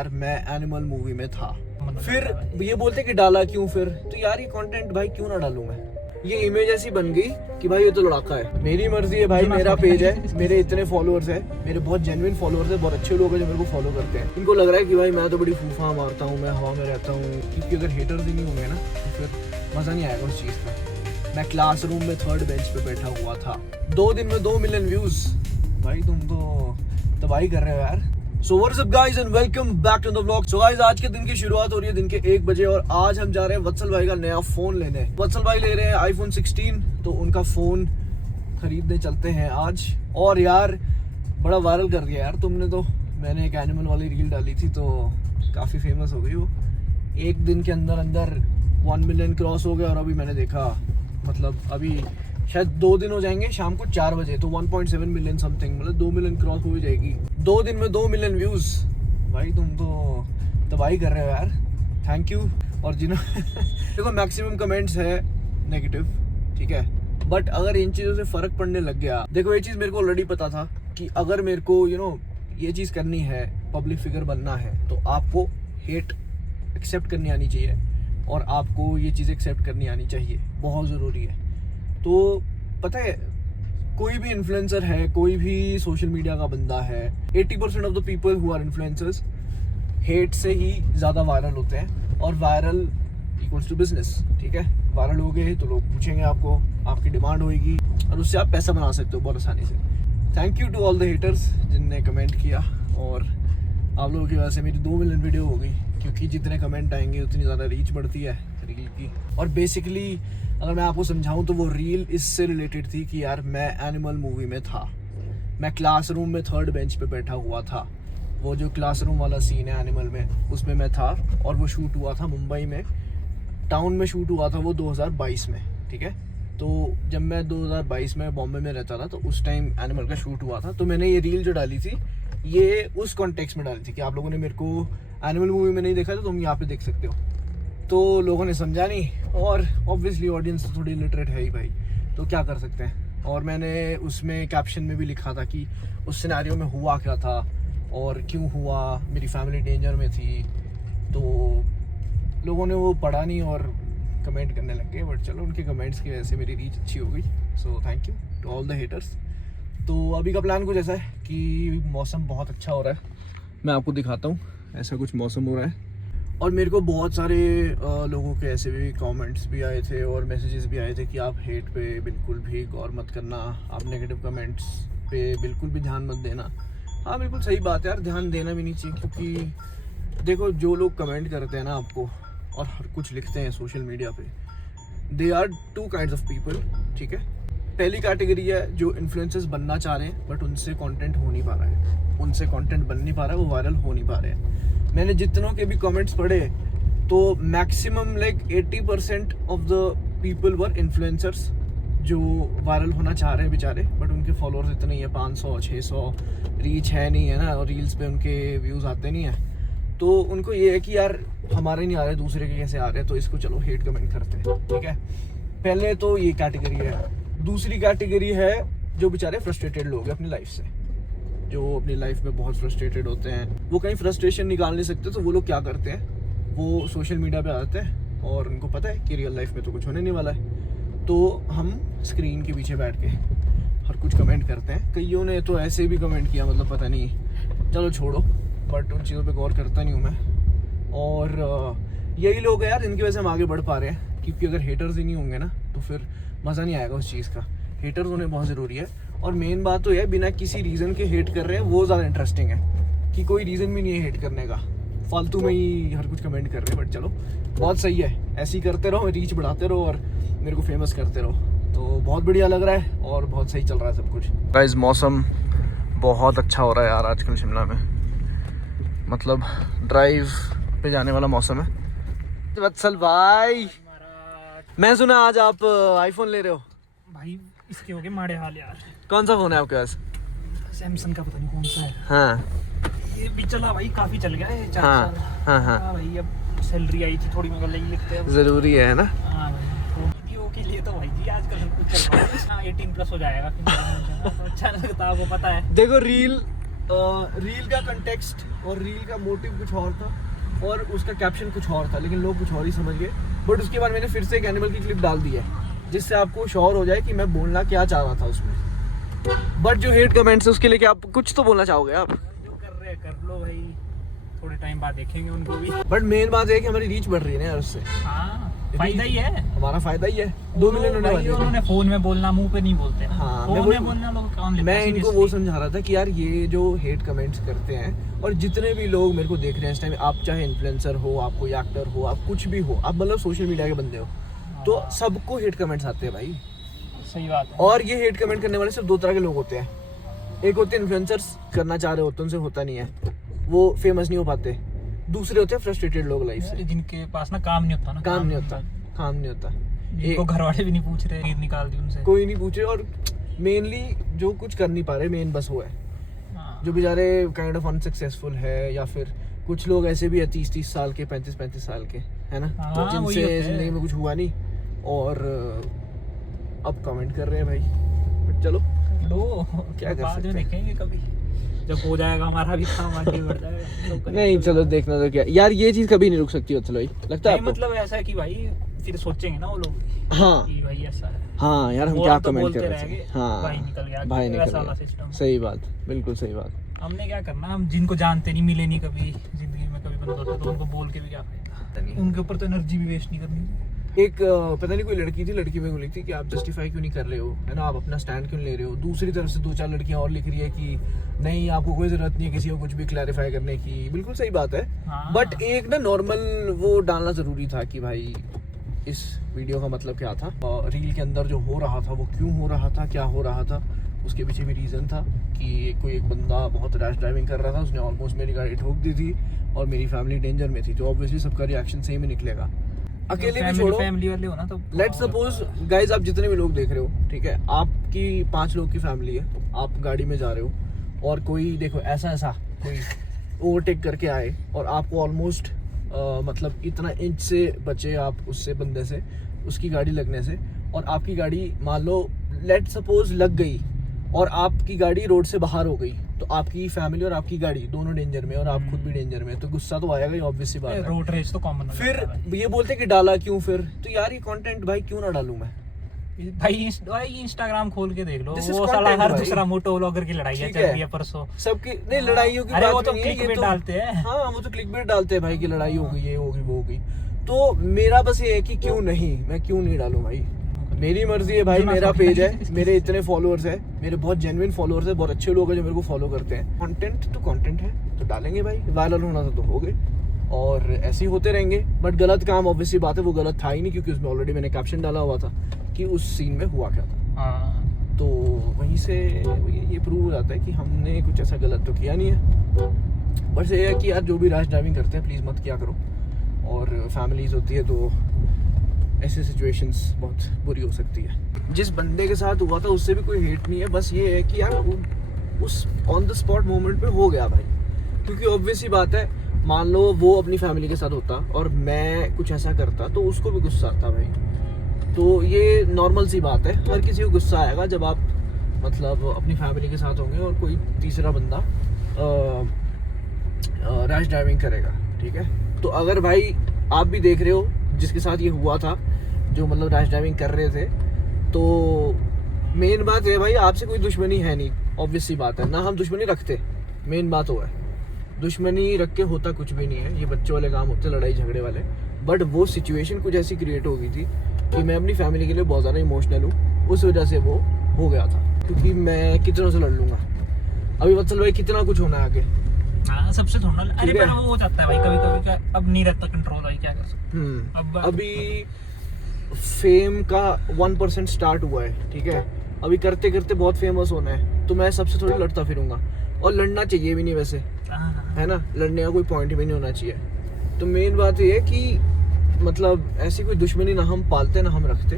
यार मैं animal movie में था, फिर ये बोलते कि डाला क्यों, फिर तो यार ये कंटेंट भाई क्यों ना डालूं मैं। ये इमेज ऐसी बन गई कि भाई ये तो लड़ाका है। मेरी मर्जी है भाई, मेरा पेज है, मेरे इतने फॉलोअर्स है, मेरे बहुत जेन्युइन फॉलोअर्स है, बहुत अच्छे लोग हैं जो मेरे को फॉलो करते हैं। इनको लग रहा है कि भाई मैं तो बड़ी फूफा मारता हूँ, मैं हवा में रहता हूँ, क्योंकि अगर हेटर्स ही नहीं होंगे ना तो फिर मजा नहीं आएगा उस चीज का। मैं क्लासरूम में 3rd बेंच पे बैठा हुआ था, 2 दिन में 2 मिलियन व्यूज। भाई तुम तो तबाही कर रहे हो यार। So what's up guys and welcome back to the vlog। So guys आज के दिन की शुरुआत हो रही है दिन के 1 बजे और आज हम जा रहे हैं वत्सल भाई का नया फोन लेने। वत्सल भाई ले रहे हैं iPhone 16, तो उनका फोन खरीदने चलते हैं आज। और यार बड़ा वायरल कर दिया यार तुमने तो। मैंने एक एनिमल वाली रील डाली थी तो काफ़ी फेमस हो गई वो। एक दिन के अंदर अंदर 1 मिलियन क्रॉस हो गया और अभी मैंने देखा, मतलब अभी शायद 2 दिन हो जाएंगे, शाम को 4 बजे तो 1.7 मिलियन समथिंग, मतलब 2 मिलियन क्रॉस हो जाएगी 2 दिन में 2 मिलियन व्यूज। भाई तुम तो तबाही कर रहे हो यार, थैंक यू। और जिन्होंने देखो मैक्सिमम कमेंट्स है नेगेटिव, ठीक है, बट अगर इन चीज़ों से फ़र्क पड़ने लग गया, देखो ये चीज़ मेरे को ऑलरेडी पता था कि अगर मेरे को ये चीज़ करनी है, पब्लिक फिगर बनना है, तो आपको हेट एक्सेप्ट करनी आनी चाहिए और आपको ये चीज़ एक्सेप्ट करनी आनी चाहिए, बहुत ज़रूरी है। तो पता है कोई भी इन्फ्लुएंसर है, कोई भी सोशल मीडिया का बंदा है, 80% of the people who are influencers hate से ही ज़्यादा वायरल होते हैं और वायरल इक्वल्स टू बिजनेस, ठीक है। वायरल हो गए तो लोग पूछेंगे आपको, आपकी डिमांड होएगी और उससे आप पैसा बना सकते हो बहुत आसानी से। Thank you to all the haters जिनने कमेंट किया, और आप लोगों की वजह से मेरी 2 मिलियन वीडियो हो गई, क्योंकि जितने कमेंट आएंगे उतनी ज़्यादा रीच बढ़ती है रील की। और बेसिकली अगर मैं आपको समझाऊं तो वो रील इससे रिलेटेड थी कि यार मैं एनिमल मूवी में था, मैं क्लासरूम में 3rd बेंच पे बैठा हुआ था। वो जो क्लासरूम वाला सीन है एनिमल में, उसमें मैं था और वो शूट हुआ था मुंबई में, टाउन में शूट हुआ था वो 2022 में, ठीक है। तो जब मैं 2022 में बॉम्बे में रहता था तो उस टाइम एनिमल का शूट हुआ था। तो मैंने ये रील जो डाली थी ये उस कॉन्टेक्स्ट में डाली थी कि आप लोगों ने मेरे को एनिमल मूवी में नहीं देखा तो तुम यहाँ पे देख सकते हो। तो लोगों ने समझा नहीं, और ऑब्वियसली ऑडियंस तो थोड़ी लिटरेट है ही भाई, तो क्या कर सकते हैं। और मैंने उसमें कैप्शन में भी लिखा था कि उस सिनेरियो में हुआ क्या था और क्यों हुआ, मेरी फैमिली डेंजर में थी। तो लोगों ने वो पढ़ा नहीं और कमेंट करने लग गए, बट चलो उनके कमेंट्स की वजह से मेरी रीच अच्छी हो गई। So thank you to all the haters. तो अभी का प्लान कुछ ऐसा है कि मौसम बहुत अच्छा हो रहा है, मैं आपको दिखाता हूँ, ऐसा कुछ मौसम हो रहा है। और मेरे को बहुत सारे लोगों के ऐसे भी कमेंट्स भी आए थे और मैसेजेस भी आए थे कि आप हेट पे बिल्कुल भी गौर मत करना, आप नेगेटिव कमेंट्स पे बिल्कुल भी ध्यान मत देना। हाँ बिल्कुल सही बात है यार, ध्यान देना भी नहीं चाहिए, क्योंकि देखो जो लोग कमेंट करते हैं ना आपको और हर कुछ लिखते हैं सोशल मीडिया पे, they are 2 kinds of people, ठीक है। पहली कैटेगरी है जो इन्फ्लुएंसर्स बनना चाह रहे हैं बट उनसे कंटेंट हो नहीं पा रहा है, उनसे कंटेंट बन नहीं पा रहा है, वो वायरल हो नहीं पा रहे हैं। मैंने जितनों के भी कमेंट्स पढ़े तो maximum like 80% of the people were influencers जो वायरल होना चाह रहे हैं बेचारे, बट उनके फॉलोअर्स इतने ही है, 500 600 रीच है नहीं है ना, और रील्स पे उनके व्यूज़ आते नहीं है। तो उनको ये है कि यार हमारे नहीं आ रहे, दूसरे के कैसे आ रहे हैं, तो इसको चलो हेट कमेंट करते हैं, ठीक है। पहले तो ये कैटेगरी है। दूसरी कैटेगरी है जो बेचारे फ्रस्ट्रेटेड लोग हैं अपनी लाइफ से, जो अपनी लाइफ में बहुत फ्रस्ट्रेटेड होते हैं, वो कहीं फ्रस्ट्रेशन निकाल नहीं सकते, तो वो लोग क्या करते हैं, वो सोशल मीडिया पे आते हैं और उनको पता है कि रियल लाइफ में तो कुछ होने नहीं वाला है, तो हम स्क्रीन के पीछे बैठ के हर कुछ कमेंट करते हैं। कईयों ने तो ऐसे भी कमेंट किया, मतलब पता नहीं, चलो छोड़ो, बट उन चीज़ों पे गौर करता नहीं हूँ मैं। और यही लोग हैं यार जिनकी वजह से हम आगे बढ़ पा रहे हैं, क्योंकि अगर हेटर्स ही नहीं होंगे ना तो फिर मज़ा नहीं आएगा उस चीज़ का। हेटर्स होने बहुत ज़रूरी है, और मेन बात तो यह बिना किसी रीज़न के हेट कर रहे हैं वो ज़्यादा इंटरेस्टिंग है, कि कोई रीज़न भी नहीं है हेट करने का, फालतू में ही हर कुछ कमेंट कर रहे हैं। बट चलो बहुत सही है, ऐसे ही करते रहो, रीच बढ़ाते रहो और मेरे को फेमस करते रहो, तो बहुत बढ़िया लग रहा है और बहुत सही चल रहा है सब कुछ। गाइस मौसम बहुत अच्छा हो रहा है यार आजकल शिमला में, मतलब ड्राइव पे जाने वाला मौसम है। वत्सल भाई मैं सुना आज आप आईफोन ले रहे हो भाई, इसके हो गए माड़े हाल यार। कौन सा फोन है आपके पास? सैमसंग का पता नहीं कौन सा है। हाँ ये भी चला भाई, काफी चल गया है, 4 हाँ, साल। हाँ हाँ भाई अब सैलरी आई थी थोड़ी, मगर ले लिखते हैं, जरूरी है ना। हाँ भाई, वीडियो के लिए तो भाई जी आजकल सब कुछ चल रहा है। 18+ हो जाएगा फिर तो अच्छा लगता है, आपको पता है। देखो रील रील का कंटेक्स्ट और रील का मोटिव कुछ और था और उसका कैप्शन कुछ और था, लेकिन लोग कुछ और ही समझ गए। बट उसके बाद मैंने फिर से एक एनिमल की क्लिप डाल दी है जिससे आपको श्योर हो जाए कि मैं बोलना क्या चाह रहा था उसमें। बट जो हेट कमेंट्स है उसके लिए क्या आप कुछ तो बोलना चाहोगे आप? जो कर रहे हैं कर लो भाई, थोड़े टाइम बाद देखेंगे उनको भी। बट मेन बात है कि हमारी रीच बढ़ रही है ना यार उससे। हाँ फायदा ही है, हमारा फायदा ही है। 2 मिलियन होने वाले हैं। उन्होंने फोन में बोलना, मुंह पे नहीं बोलते। हाँ, फोन में बोलना लोग कौन लेता है मैं इनको वो समझा रहा था कि यार ये जो हेट कमेंट्स करते हैं और जितने भी लोग मेरे को देख रहे हैं इस टाइम, आप चाहे इन्फ्लुएंसर हो, आप कोई एक्टर हो, आप कुछ भी हो, आप मतलब सोशल मीडिया के बंदे हो, तो सबको हेट कमेंट्स आते हैं भाई। सही बात है। और ये हेट कमेंट करने वाले सिर्फ 2 तरह के लोग होते हैं। एक होते हैं इन्फ्लुएंसर्स, करना चाह रहे होते हैं, उनसे होता नहीं है, वो फेमस नहीं हो पाते। दूसरे होते हैं फ्रस्ट्रेटेड लोग लाइफ से, जिनके पास ना काम नहीं होता ना, काम नहीं होता, काम नहीं होता, जिनको घर वाले भी नहीं पूछ रहे, ईद निकाल दी उनसे, कोई नहीं पूछ रहे, और मेनली जो कुछ कर नहीं पा रहे, मेन बस वो है। हाँ। जो बेचारे काइंड ऑफ अनसक्सेसफुल है, या फिर कुछ लोग ऐसे भी है 30-30 साल के, 35-35 साल के, है ना, हाँ, तो वही जिनसे होते हैं। जिंदगी में कुछ हुआ नहीं और अब कमेंट कर रहे हैं भाई। बट चलो लो क्या कर बाद सकते में हैं। देखेंगे कभी, जब हो जाएगा हमारा भी काम आगे बढ़ जाएगा तो करेंगे। नहीं चलो देखना तो क्या यार, ये चीज कभी नहीं रुक सकती हो। चलो भाई लगता है नहीं, आपको? मतलब ऐसा है कि भाई फिर सोचेंगे ना वो लोग हाँ कि भाई ऐसा है। हाँ यार, हम वो क्या तो कमेंट बोलते कर रहे रहेंगे, हैं? हाँ भाई निकल गया, भाई निकल वैसा वाला गया, सिस्टम। सही बात, बिल्कुल सही बात। हमने क्या करना, हम जिनको जानते नहीं, मिले नहीं कभी जिंदगी में, कभी बंद होते तो उनको बोल के भी क्या फायदा, उनके ऊपर तो एनर्जी भी वेस्ट नहीं करनी। एक पता नहीं कोई लड़की थी, लड़की में बोली थी कि आप जस्टिफाई क्यों नहीं कर रहे हो, है ना, आप अपना स्टैंड क्यों ले रहे हो। दूसरी तरफ से 2-4 लड़कियां और लिख रही है कि नहीं आपको कोई जरूरत नहीं है किसी को कुछ भी क्लैरिफाई करने की। बिल्कुल सही बात है। हाँ। बट एक ना नॉर्मल वो डालना जरूरी था कि भाई इस वीडियो का मतलब क्या था, रील के अंदर जो हो रहा था वो क्यों हो रहा था, क्या हो रहा था, उसके पीछे भी रीज़न था कि कोई एक बंदा बहुत रैश ड्राइविंग कर रहा था, उसने ऑलमोस्ट मेरी गाड़ी ठोक दी थी और मेरी फैमिली डेंजर में थी, तो ऑब्वियसली सबका रिएक्शन सेम ही निकलेगा। अकेले भी छोड़ो, फैमिली वाले हो ना, तो लेट्स सपोज गाइज आप जितने भी लोग देख रहे हो, ठीक है, आपकी 5 लोग की फैमिली है, आप गाड़ी में जा रहे हो और कोई देखो ऐसा कोई ओवरटेक करके आए और आपको ऑलमोस्ट मतलब इतना इंच से बचे आप उससे, बंदे से, उसकी गाड़ी लगने से, और आपकी गाड़ी मान लो लेट्स सपोज लग गई और आपकी गाड़ी रोड से बाहर हो गई, तो आपकी फैमिली और आपकी गाड़ी दोनों डेंजर में और आप खुद भी डेंजर में, तो गुस्सा तो आएगा ही, ऑब्वियस सी बात है। रोड रेस तो कॉमन है। फिर ये बोलते कि डाला क्यों फिर, तो यार ये कंटेंट भाई क्यों ना डालूं मैं? भाई इंस्टाग्राम खोल के देख लो, This is वो साला content हर भाई। दूसरा मोटो व्लॉगर की लड़ाई है, ठीक चल है। रही है परसों। सबकी नहीं, लड़ाइयों की अरे बात वो तो नहीं है, ये क्लिकबेट तो डालते हैं। हाँ वो तो क्लिकबेट डालते हैं भाई कि लड़ाई हो गई, ये हो गई, वो हो गई। तो मेरा बस ये है कि क्यों नहीं, मैं क्यों नहीं डालूं भाई, मेरी मर्जी है भाई, मेरा पेज है, मेरे इतने फॉलोअर्स है, मेरे बहुत जेन्युइन फॉलोअर्स है, बहुत अच्छे लोग हैं जो मेरे को फॉलो करते हैं। कंटेंट तो कंटेंट है, तो डालेंगे भाई, वायरल होना था तो हो गए और ऐसे ही होते रहेंगे। बट गलत काम ऑब्वियसली बात है वो गलत था ही नहीं, क्योंकि उसमें ऑलरेडी मैंने कैप्शन डाला हुआ था कि उस सीन में हुआ क्या था। हाँ। तो वहीं से ये प्रूव हो जाता है कि हमने कुछ ऐसा गलत तो किया नहीं है। बस ये है कि यार जो भी रैश ड्राइविंग करते हैं प्लीज़ मत किया करो, और फैमिलीज होती है तो ऐसे सिचुएशंस बहुत बुरी हो सकती है। जिस बंदे के साथ हुआ था उससे भी कोई हेट नहीं है, बस ये है कि यार उस ऑन द स्पॉट मोमेंट पे हो गया भाई, क्योंकि ऑब्वियस ही बात है, मान लो वो अपनी फैमिली के साथ होता और मैं कुछ ऐसा करता तो उसको भी गुस्सा आता भाई। तो ये नॉर्मल सी बात है, हर किसी को गुस्सा आएगा जब आप मतलब अपनी फैमिली के साथ होंगे और कोई तीसरा बंदा रैश ड्राइविंग करेगा, ठीक है। तो अगर भाई आप भी देख रहे हो जिसके साथ ये हुआ था, जो मतलब रैश ड्राइविंग कर रहे थे, तो मेन बात है भाई आपसे कोई दुश्मनी है नहीं, ऑब्वियस सी बात है ना, हम दुश्मनी रखते, मेन बात वो है, दुश्मनी रख के होता कुछ भी नहीं है, ये बच्चों वाले काम होते, लड़ाई झगड़े वाले। बट वो सिचुएशन कुछ ऐसी क्रिएट हो गई थी कि मैं अपनी फैमिली के लिए बहुत ज़्यादा इमोशनल हूँ, उस वजह से वो हो गया था, क्योंकि मैं कितनों से लड़ लूँगा, अभी वत्सल भाई कितना कुछ होना है आगे। हाँ सबसे थोड़ा, अरे ठीक है। पर वो हो जाता है भाई कभी कभी, क्या अब नहीं रहता कंट्रोल, भाई क्या कर सकते। अभी फेम का 1% स्टार्ट हुआ है, ठीक है, अभी करते करते बहुत फेमस होना है, तो मैं सबसे थोड़ी लड़ता फिरूंगा, और लड़ना चाहिए भी नहीं वैसे, है ना, लड़ने का कोई पॉइंट भी नहीं होना चाहिए। तो मेन बात ये है कि मतलब ऐसी कोई दुश्मनी ना हम पालते ना हम रखते,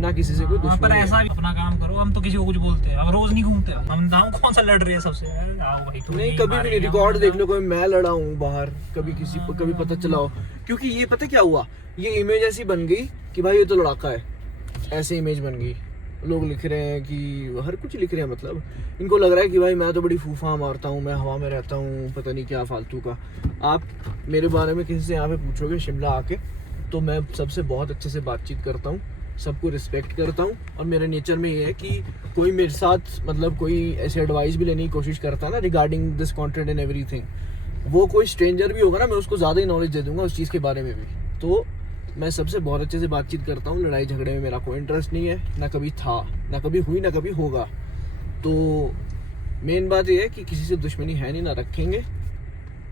ना किसी से कोई पर दुश्मनी ऐसा है। भी अपना काम करो, हम तो किसी को कुछ बोलते हैं, अब रोज नहीं घूमते, हम कौन सा लड़ रहे हैं सबसे, आओ भाई तुम नहीं कभी भी नहीं, रिकॉर्ड देख लो, कोई मैं लड़ा हूँ बाहर, कभी किसी को कभी पता चला हो, क्योंकि ये पता क्या हुआ, ये इमेज ऐसी बन गई कि भाई ये तो लड़ाका है, ऐसी इमेज बन गई, लोग लिख रहे हैं कि हर कुछ लिख रहे हैं, मतलब इनको लग रहा है कि भाई मैं तो बड़ी फूफा मारता हूँ, मैं हवा में रहता हूँ, पता नहीं क्या फालतू का। आप मेरे बारे में किसी से यहाँ पे पूछोगे शिमला आके, तो मैं सबसे बहुत अच्छे से बातचीत करता हूँ, सबको रिस्पेक्ट करता हूँ, और मेरे नेचर में ये है कि कोई मेरे साथ मतलब कोई ऐसे एडवाइस भी लेने की कोशिश करता है ना regarding this content and everything, वो कोई स्ट्रेंजर भी होगा ना, मैं उसको ज़्यादा ही नॉलेज दे दूंगा उस चीज़ के बारे में भी। तो मैं सबसे बहुत अच्छे से बातचीत करता हूँ, लड़ाई झगड़े में मेरा कोई इंटरेस्ट नहीं है, ना कभी था, ना कभी हुई, ना कभी होगा। तो मेन बात ये है कि किसी से दुश्मनी है नहीं, ना रखेंगे,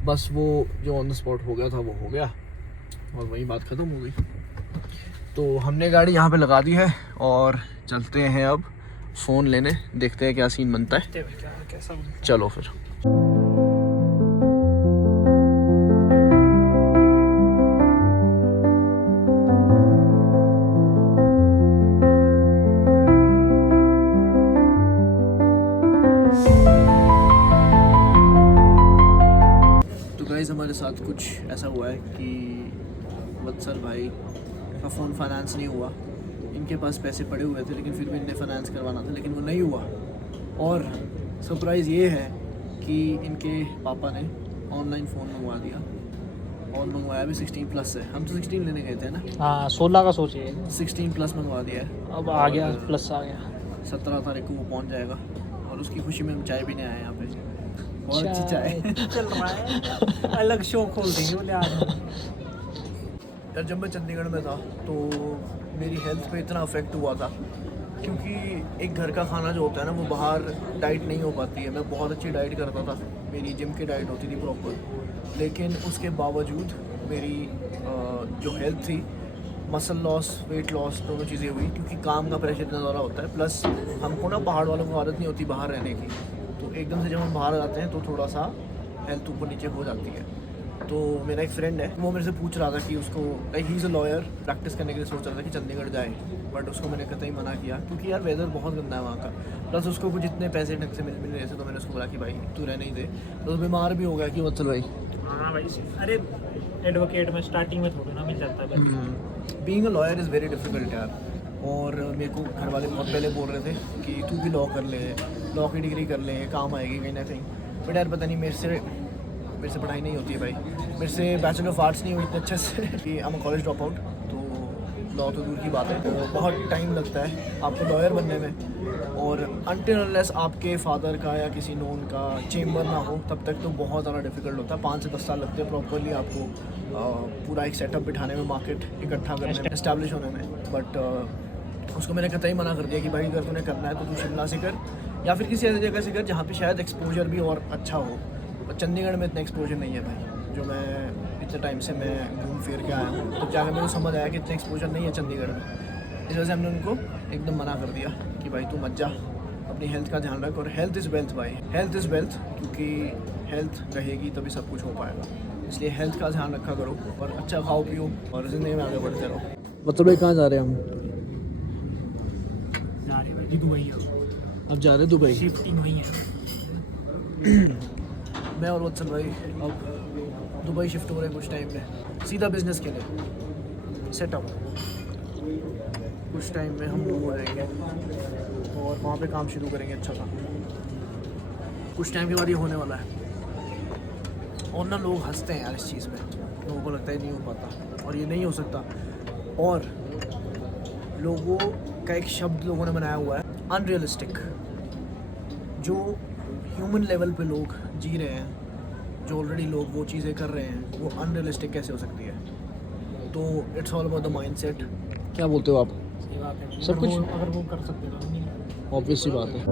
बस वो जो ऑन द स्पॉट हो गया था वो हो गया, और वही बात ख़त्म हो गई। तो हमने गाड़ी यहाँ पे लगा दी है और चलते हैं अब फ़ोन लेने, देखते हैं क्या सीन बनता है। चलो फिर। तो गाइस हमारे साथ कुछ ऐसा हुआ है कि वत्सल भाई का फ़ोन फाइनेंस नहीं हुआ। इनके पास पैसे पड़े हुए थे लेकिन फिर भी इन्हें फाइनेंस करवाना था, लेकिन वो नहीं हुआ। और सरप्राइज़ ये है कि इनके पापा ने ऑनलाइन फ़ोन मंगवा दिया, और मंगवाया भी 16+ है। हम तो 16 लेने गए थे ना। हाँ 16 का सोचिए, 16+ मंगवा दिया है, अब आ गया, प्लस आ गया। 17 तारीख को वो पहुंच जाएगा, और उसकी खुशी में हम चाय पीने आए हैं यहाँ पे। बहुत अच्छी चाय चल रहा है, अलग शो खोल देंगे बोले आज। यार जब मैं चंडीगढ़ में था तो मेरी हेल्थ पे इतना अफेक्ट हुआ था, क्योंकि एक घर का खाना जो होता है ना, वो बाहर डाइट नहीं हो पाती है। मैं बहुत अच्छी डाइट करता था, मेरी जिम की डाइट होती थी प्रॉपर, लेकिन उसके बावजूद मेरी जो हेल्थ थी, मसल लॉस, वेट लॉस, दोनों चीज़ें हुई, क्योंकि काम का प्रेशर इतना ज़्यादा होता है। प्लस हमको ना पहाड़ वालों को आदत नहीं होती बाहर रहने की, तो एकदम से जब हम बाहर आते हैं तो थोड़ा सा हेल्थ ऊपर नीचे हो जाती है। तो मेरा एक फ्रेंड है, वो मेरे से पूछ रहा था कि उसको like he is a lawyer, practice करने के लिए सोच रहा था कि चंडीगढ़ जाए, बट उसको मैंने कतई मना किया, क्योंकि यार वेदर बहुत गंदा है वहाँ का। प्लस उसको कुछ इतने पैसे ढंग से मिल रहे थे, तो मैंने उसको बोला कि भाई तू रहने ही दे। तो बीमार भी हो गया कि वत्सल भाई। हाँ भाई, अरे एडवोकेट में स्टार्टिंग में थोड़ा ना मिल जाता है। Being a lawyer is very difficult यार। और मेरे को घर वाले बहुत पहले बोल रहे थे कि तू भी लॉ कर ले, लॉ की डिग्री कर ले, काम आएगी कहीं ना कहीं। बट यार पता नहीं, मेरे से पढ़ाई नहीं होती है भाई, मेरे से बैचलर ऑफ आर्ट्स नहीं हुई इतने अच्छे से कि I am a college drop out. तो लॉ तो दूर की बात है, तो बहुत टाइम लगता है आपको लॉयर बनने में, और अनटिल अनलेस आपके फादर का या किसी नोन का चेम्बर ना हो, तब तक तो बहुत ज़्यादा डिफिकल्ट होता है। 5 से 10 साल लगते हैं प्रॉपरली आपको पूरा एक सेटअप बिठाने में, मार्केट इकट्ठा करने में, इस्टेब्लिश होने में। बट उसको मैंने कतई मना कर दिया कि भाई अगर तूने करना है तो तू शिमला से कर, या फिर किसी ऐसी जगह से कर जहाँ पे शायद एक्सपोजर भी और अच्छा हो। और चंडीगढ़ में इतना एक्सपोजर नहीं है भाई, जो मैं इतने टाइम से मैं घूम फिर के आया हूँ, तो जाकर मेरे को समझ आया कि इतना एक्सपोजर नहीं है चंडीगढ़ में। इस वजह से हमने उनको एकदम मना कर दिया कि भाई तू मत जा, अपनी हेल्थ का ध्यान रख। और हेल्थ इज़ वेल्थ भाई, हेल्थ इज़ वेल्थ, क्योंकि हेल्थ रहेगी तभी सब कुछ हो पाएगा। इसलिए हेल्थ का ध्यान रखा करो, और अच्छा खाओ पियो, और ज़िंदगी में आगे बढ़ते रहो। मतलब भाई कहाँ जा रहे हैं हम? दुबई अब जा रहे हैं दुबई, शिफ्टिंग हुई है। मैं और वत्सल भाई अब दुबई शिफ्ट हो रहे हैं कुछ टाइम में, सीधा बिजनेस के लिए सेटअप। कुछ टाइम में हम मूव हो जाएंगे और वहाँ पे काम शुरू करेंगे अच्छा सा। कुछ टाइम के बाद ये होने वाला है, और ना लोग हंसते हैं यार इस चीज़ में, लोगों को लगता है नहीं हो पाता, और ये नहीं हो सकता। और लोगों का एक शब्द लोगों ने बनाया हुआ है, अनरियलिस्टिक। जो ह्यूमन लेवल पे लोग जी रहे हैं, जो ऑलरेडी लोग वो चीज़ें कर रहे हैं, वो अनरियलिस्टिक कैसे हो सकती है? तो it's all about the mindset. क्या बोलते हो आप? सही बात है, सब कुछ अगर वो कर सकते तो नहीं। ऑब्वियस सी बात है।